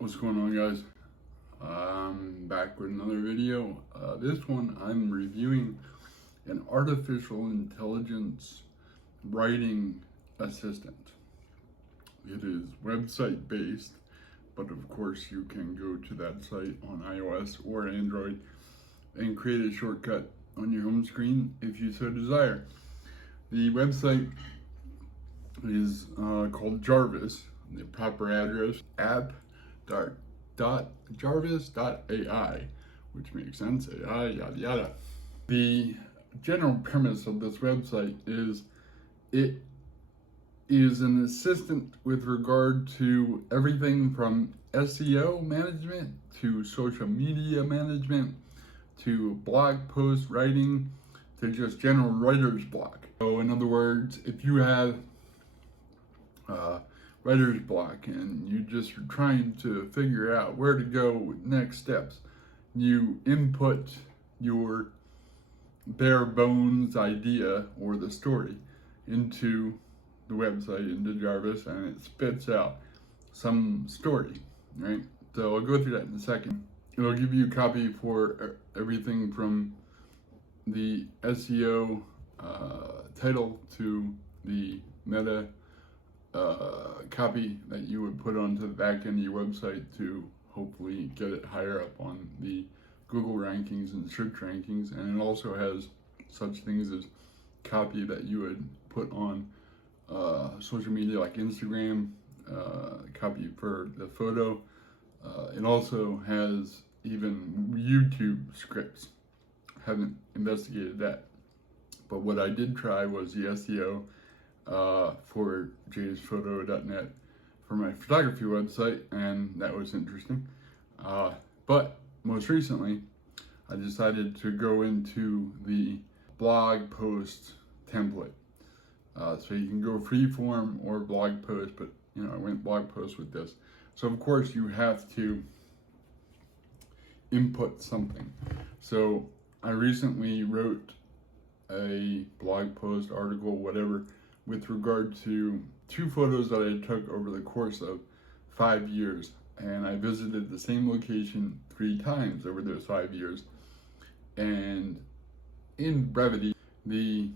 What's going on, guys? I'm back with another video. This one I'm reviewing an artificial intelligence writing assistant. It is website based, but of course you can go to that site on iOS or Android and create a shortcut on your home screen if you so desire. The website is called Jarvis. The proper address, app.jarvis.ai, which makes sense, AI, yada yada. The general premise of this website is it is an assistant with regard to everything from SEO management to social media management to blog post writing to just general writer's block. So in other words, if you have writer's block and you just are trying to figure out where to go with next steps, you input your bare bones idea or the story into the website, into Jarvis, and it spits out some story, right? So I'll go through that in a second. It'll give you a copy for everything from the SEO title to the meta copy that you would put onto the back end of your website to hopefully get it higher up on the Google rankings and search rankings. And it also has such things as copy that you would put on social media like Instagram, copy for the photo. It also has even YouTube scripts. Haven't investigated that, but what I did try was the SEO for jsphoto.net for my photography website, and that was interesting. But most recently, I decided to go into the blog post template. So you can go freeform or blog post, but I went blog post with this. So of course you have to input something. So I recently wrote a blog post, article, whatever, with regard to 2 photos that I took over the course of 5 years. And I visited the same location 3 times over those 5 years. And in brevity, the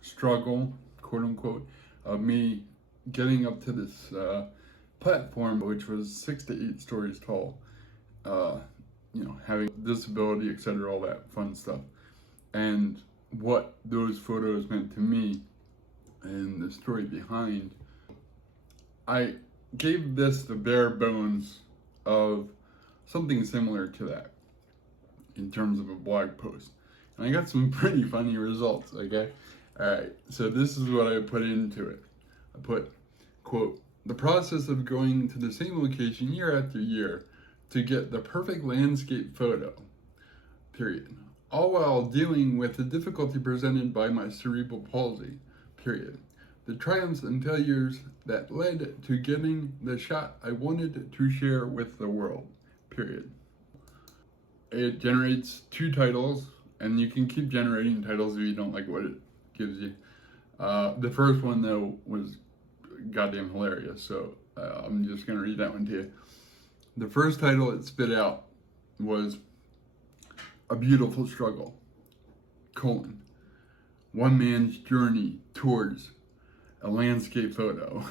struggle, quote unquote, of me getting up to this platform, which was 6 to 8 stories tall, having disability, etc., all that fun stuff, and what those photos meant to me and the story behind. I gave this the bare bones of something similar to that in terms of a blog post, and I got some pretty funny results. Okay, all right, so this is what I put into it. I put, quote, "The process of going to the same location year after year to get the perfect landscape photo, period, all while dealing with the difficulty presented by my cerebral palsy, period. The triumphs and failures that led to getting the shot I wanted to share with the world, period." It generates 2 titles, and you can keep generating titles if you don't like what it gives you. The first one, though, was goddamn hilarious, so I'm just going to read that one to you. The first title it spit out was "A Beautiful Struggle, colon, one man's journey towards a landscape photo."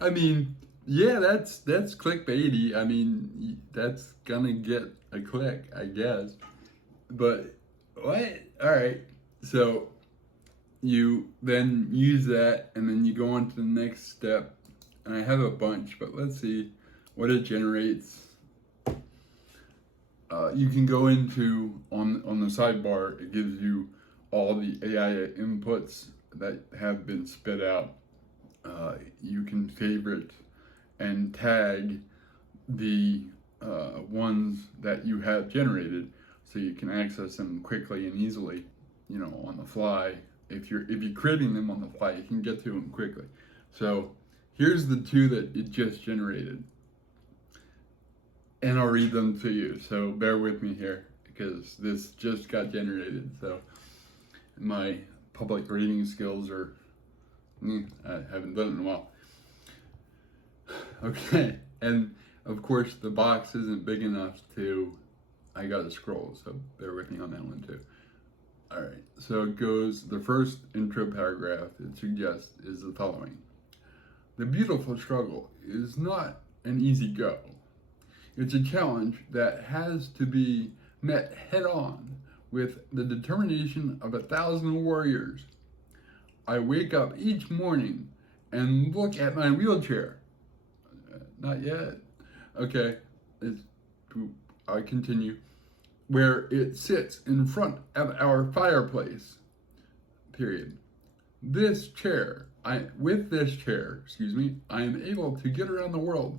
I mean, yeah, that's clickbaity. I mean, that's gonna get a click, I guess. But what? All right. So you then use that, and then you go on to the next step. And I have a bunch, but let's see what it generates. You can go into, on the sidebar, it gives you all the AI inputs that have been spit out. You can favorite and tag the ones that you have generated, so you can access them quickly and easily, on the fly. If you're creating them on the fly, you can get to them quickly. So here's the 2 that it just generated, and I'll read them to you, so bear with me here because this just got generated, so my public reading skills are, I haven't done it in a while. Okay, and of course the box isn't big enough to, I gotta scroll, so bear with me on that one too. All right, so it goes, the first intro paragraph it suggests is the following. The beautiful struggle is not an easy go. It's a challenge that has to be met head on with the determination of 1,000 warriors. I wake up each morning and look at my wheelchair. Not yet. Okay, I continue. Where it sits in front of our fireplace. Period. With this chair, I am able to get around the world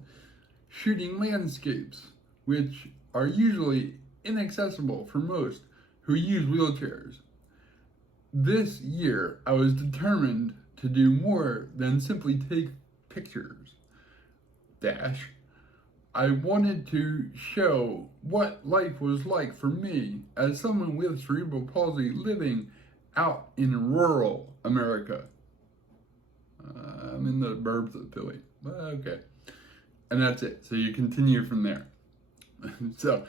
shooting landscapes, which are usually inaccessible for most who use wheelchairs. This year, I was determined to do more than simply take pictures. I wanted to show what life was like for me as someone with cerebral palsy living out in rural America. I'm in the burbs of Philly, but okay. And that's it. So you continue from there. So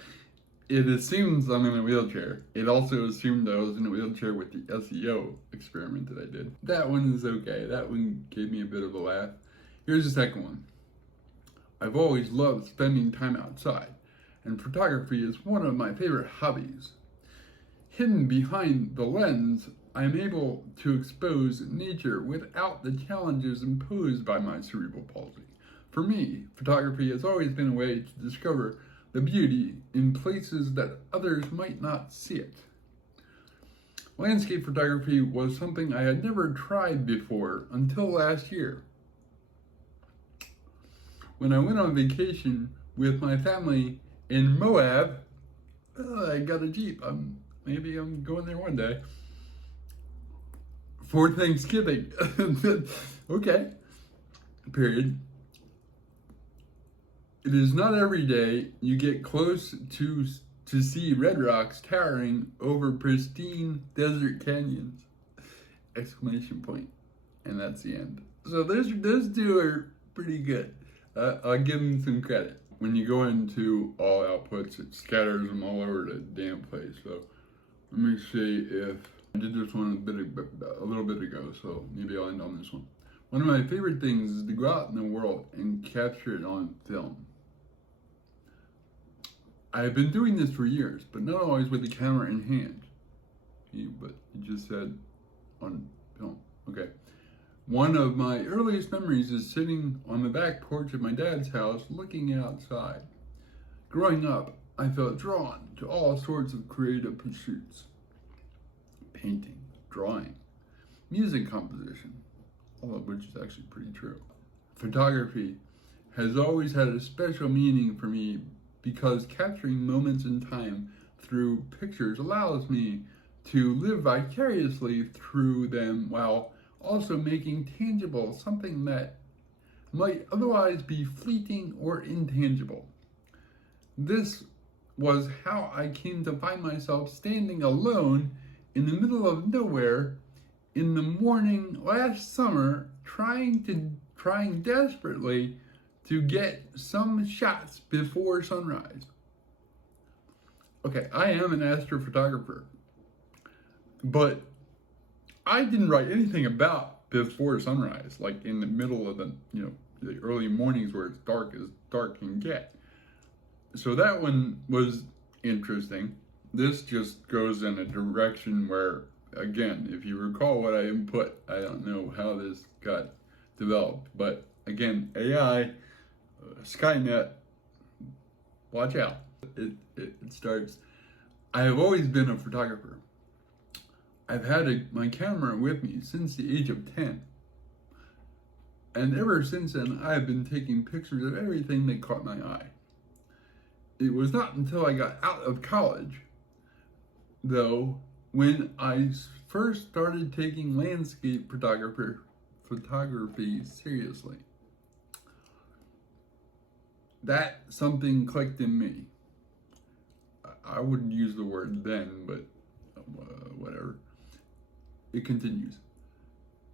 it assumes I'm in a wheelchair. It also assumed I was in a wheelchair with the SEO experiment that I did. That one is okay. That one gave me a bit of a laugh. Here's the second one. I've always loved spending time outside, and photography is one of my favorite hobbies. Hidden behind the lens, I am able to expose nature without the challenges imposed by my cerebral palsy. For me, photography has always been a way to discover the beauty in places that others might not see it. Landscape photography was something I had never tried before until last year. When I went on vacation with my family in Moab, I got a Jeep. Maybe I'm going there one day for Thanksgiving. Okay, period. It is not every day you get close to see red rocks towering over pristine desert canyons! Exclamation point. And that's the end. So those two are pretty good. I'll give them some credit. When you go into all outputs, it scatters them all over the damn place. So let me see if I did this one a little bit ago, so maybe I'll end on this one. One of my favorite things is to go out in the world and capture it on film. I have been doing this for years, but not always with the camera in hand. But you just said on film. Okay. One of my earliest memories is sitting on the back porch of my dad's house looking outside. Growing up, I felt drawn to all sorts of creative pursuits. Painting, drawing, music composition, all of which is actually pretty true. Photography has always had a special meaning for me because capturing moments in time through pictures allows me to live vicariously through them while also making tangible something that might otherwise be fleeting or intangible. This was how I came to find myself standing alone in the middle of nowhere in the morning last summer, trying desperately to get some shots before sunrise. Okay, I am an astrophotographer, but I didn't write anything about before sunrise, like in the middle of the early mornings where it's dark as dark can get. So that one was interesting. This just goes in a direction where, again, if you recall what I input, I don't know how this got developed, but again, AI, Skynet, watch out. It starts. I have always been a photographer. I've had my camera with me since the age of 10. And ever since then, I have been taking pictures of everything that caught my eye. It was not until I got out of college, though, when I first started taking landscape photography seriously, that something clicked in me. I wouldn't use the word then, but whatever. It continues.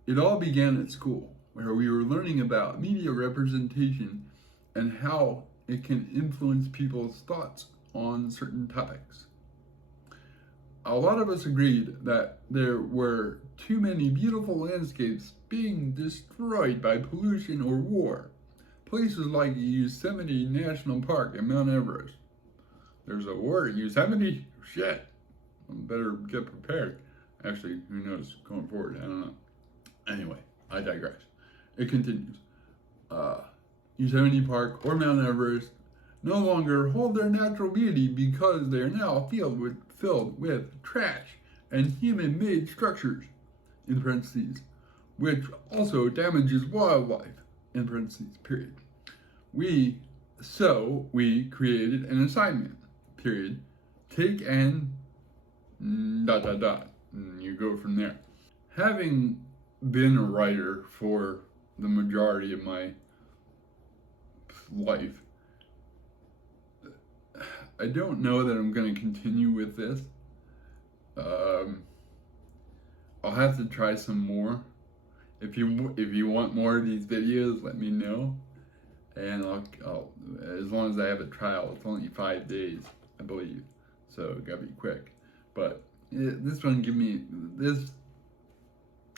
It all began at school, where we were learning about media representation and how it can influence people's thoughts on certain topics. A lot of us agreed that there were too many beautiful landscapes being destroyed by pollution or war. Places like Yosemite National Park and Mount Everest. There's a war in Yosemite? Shit. I better get prepared. Actually, who knows going forward? I don't know. Anyway, I digress. It continues. Yosemite Park or Mount Everest no longer hold their natural beauty because they are now filled with trash and human-made structures, in parentheses, which also damages wildlife, in parentheses, period. We created an assignment, period. Take and ... And you go from there. Having been a writer for the majority of my life, I don't know that I'm going to continue with this. I'll have to try some more. If you want more of these videos, let me know, and I'll as long as I have a trial. It's only 5 days, I believe, so it gotta be quick. But this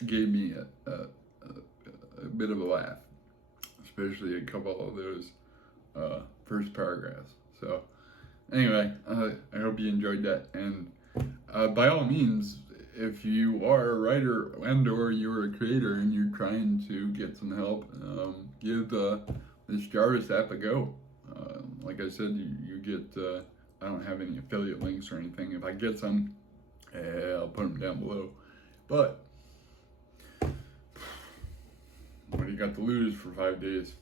gave me a bit of a laugh, especially a couple of those first paragraphs. So anyway, I hope you enjoyed that, and by all means, if you are a writer and or you're a creator and you're trying to get some help, give this Jarvis app a go. Like I said, you get, I don't have any affiliate links or anything. If I get some, I'll put them down below. But what do you got to lose for 5 days?